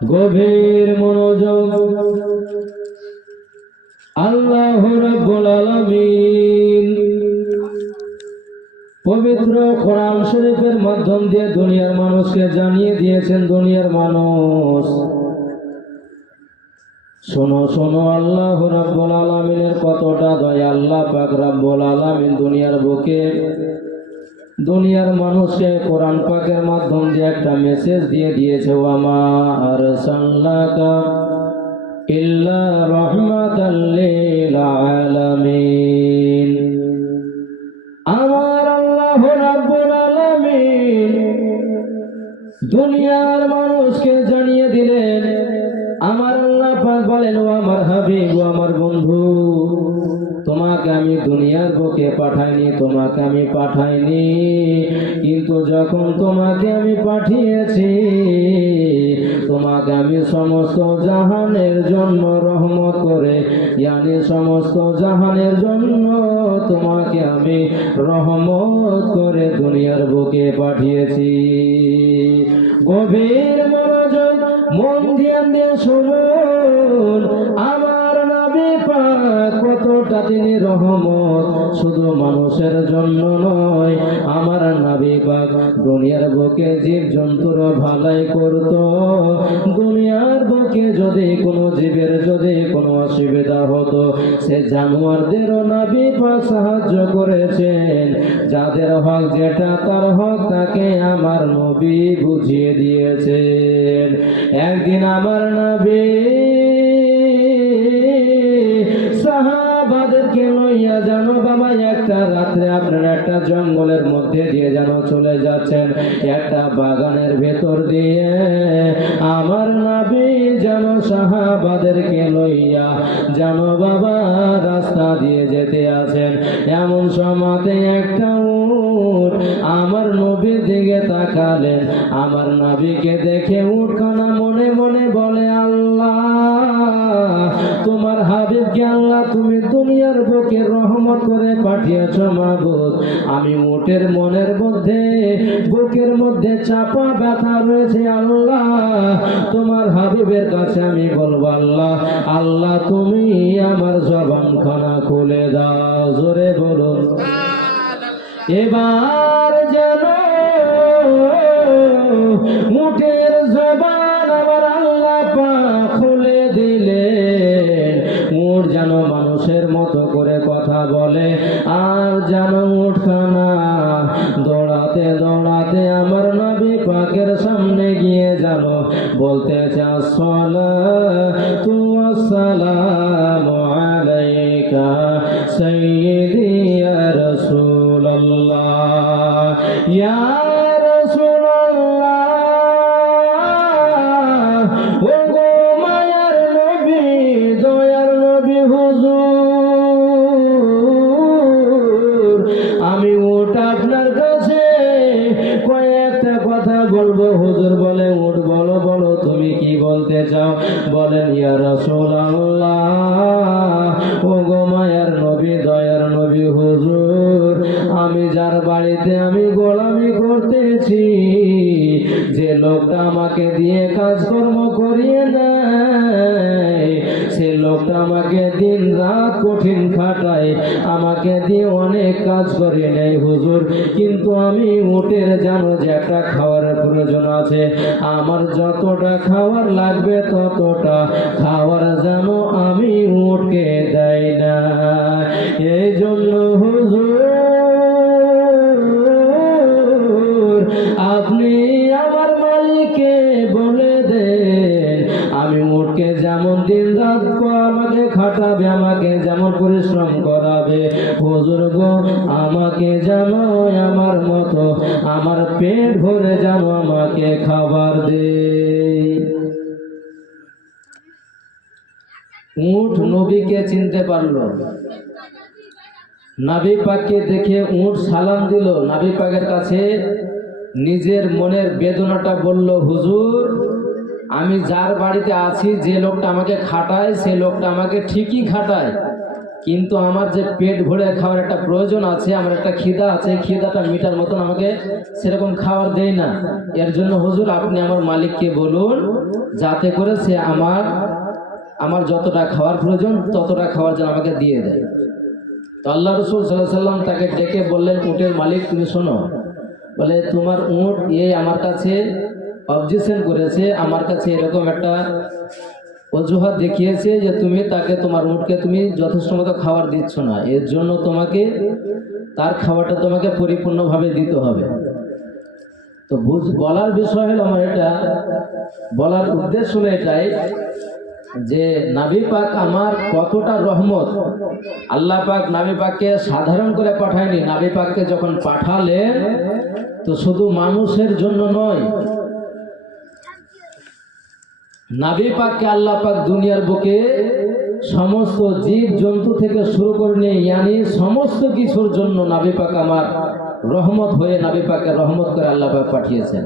গভীর মনোযোগ। আল্লাহ রাব্বুল আলামিন পবিত্র কোরআন শরীফের মাধ্যম দিয়ে দুনিয়ার মানুষকে জানিয়ে দিয়েছেন, দুনিয়ার মানুষ শোনো শোনো, আল্লাহ রাব্বুল আলামিনের কতটা দয়া। আল্লাহ পাক রাব্বুল আলামিন দুনিয়ার বুকে দুনিয়ার মানুষকে কোরআন পাকের মাধ্যম দিয়ে একটা মেসেজ দিয়ে দিয়েছে, ওয়ামা আরসালনাকা ইল্লা রাহমাতাল লিল আলামিন। আমার আল্লাহ রাব্বুল আলামিন দুনিয়ার মানুষকে জানিয়ে দিলেন। আমার আল্লাহ পাক বলেন, ও আমার হাবিব, ও আমার বন্ধু, তোমাকে আমি দুনিয়ার বুকে পাঠাইনি, তোমাকে আমি পাঠাইনি, কিন্তু যখন তোমাকে আমি পাঠিয়েছি, তোমাকে আমি সমস্ত জাহানের জন্য রহমত করে, ইয়ানি সমস্ত জাহানের জন্য তোমাকে আমি রহমত করে দুনিয়ার বুকে পাঠিয়েছি। গভীর মনোযোগ, মন দিয়ে শুনুন, আমার নবী পাক কতটা তিনি রহমত, শুধু মানুষের জন্য নয়, আমার নবী পাক দুনিয়ার বুকে জীব জন্তুর ভালাই করত। দুনিয়ার বুকে যদি কোনো জীবের যদি কোনো অসুবিধা হতো, সে জানোয়ারদেরও নবী পাক সাহায্য করেছেন। যাদের হক যেটা তার হক তাকে আমার নবী বুঝিয়ে দিয়েছেন। একদিন আমার নবী সাহাবাদেরকে লইয়া জানো বাবা একটা রাত্রে আপনারা একটা জঙ্গলের মধ্যে দিয়ে যেন চলে যাচ্ছেন, একটা বাগানের ভেতর দিয়ে আমার নবী যেন সাহাবাদেরকে লইয়া জানো বাবা রাস্তা দিয়ে যেতে আছেন। এমন সময়তে একটা উট আমার নবীর দিকে তাকালেন। আমার নবীকে দেখে উটখানা মনে মনে বলে, আল্লাহ তোমার হাবিবকে আল্লাহ তুমি দুনিয়ার বুকে রহমত করে পাঠিয়েছ মাবুদ। আমি উটের মনের মধ্যে বুকের মধ্যে চাপা ব্যথা রয়েছে, আল্লাহ তোমার হাবিবের কাছে আমি বলবো, আল্লাহ আল্লাহ তুমি আমার জবানখানা খুলে দাও। জোরে বলুন। এবার যেন উটের জবান আমার আল্লাহ পাক খুলে দিলেন। উট যেন মানুষের মতো করে কথা বলে, আর যেন উটখানা দৌড়াতে দৌড়াতে আমার নবী পাকের সামনে গিয়ে যেন বলতেছে, আসসালাতু ওয়াসসালামু আলাইকা সাইয়্যিদি ইয়া রাসূলুল্লাহ, ইয়া রাসূলুল্লাহ, ও গো মায়ার নবী, দয়ার নবী হুজুর, আমি উট আপনার কাছে কয়েকটা কথা বলবো। হুজুর বলে, উট বলো বলো তুমি কি বলতে চাও? বলেন, ইয়া রাসূলুল্লাহ, ও গো মায়ার নবী, দয়ার নবী হুজুর, আমি যার বাড়িতে আমি গোলামি করতেছি, যে লোকটা আমাকে দিয়ে কাজকর্ম করিয়ে নেয়, সে লোকটা আমাকে দিন রাত কঠিন খাটায়, আমাকে দিয়ে অনেক কাজ করিয়ে নেয় হুজুর, কিন্তু আমি উটের জানো যে একটা খাওয়ার প্রয়োজন আছে, আমার যতটা খাওয়ার লাগবে ততটা খাওয়ার জানো আমি উটকে দেয় না। এই জন্য হুজুর আপনি আমার মালিককে বলে দেন, আমি উটকে যেমন দিন রাত আমাকে খাটাবে, আমাকে যেমন পরিশ্রম করাবে, হুজুর গো আমাকে যেন আমার মতো আমার পেট ভরে যেন আমাকে খাবার দে। উট নবীকে চিনতে পারলো, নবী পাককে দেখে উট সালাম দিল, নবী পাকের কাছে নিজের মনের বেদনাটা বলল, হুজুর আমি যার বাড়িতে আছি, যে লোকটা আমাকে খাটায় সে লোকটা আমাকে ঠিকই খাটায়, কিন্তু আমার যে পেট ভরে খাওয়ার একটা প্রয়োজন আছে, আমার একটা খিদা আছে, খিদাটা মিটার মতন আমাকে সেরকম খাবার দেয় না। এর জন্য হুজুর আপনি আমার মালিককে বলুন যাতে করে সে আমার যতটা খাওয়ার প্রয়োজন ততটা খাবার যেন আমাকে দিয়ে দেয়। তো আল্লাহ রসুল সাল্লাল্লাহু আলাইহি ওয়াসাল্লাম তাকে ডেকে বললেন, উটের মালিক তুমি শোনো, বলে তোমার উট এই আমার কাছে অবজেকশন করেছে, আমার কাছে এরকম একটা অজুহাত দেখিয়েছে যে তুমি তাকে, তোমার উটকে তুমি যথেষ্ট মতো খাবার দিচ্ছ না, এর জন্য তোমাকে তার খাবারটা তোমাকে পরিপূর্ণভাবে দিতে হবে। তো বলার বিষয় হলো, আমার এটা বলার উদ্দেশ্য হলো এটাই যে নবী পাক আমার কতটা রহমত। আল্লাহ পাক নবী পাককে সাধারণ করে পাঠায়নি, নবী পাককে যখন পাঠালেন তো শুধু মানুষের জন্য নয়, নবী পাককে আল্লাহ পাক দুনিয়ার বুকে সমস্ত জীব জন্তু থেকে শুরু করে নিয়ে ইয়ানি সমস্ত কিছুর জন্য নবী পাক আমার রহমত হয়ে নবী পাককে রহমত করে আল্লাহ পাক পাঠিয়েছেন।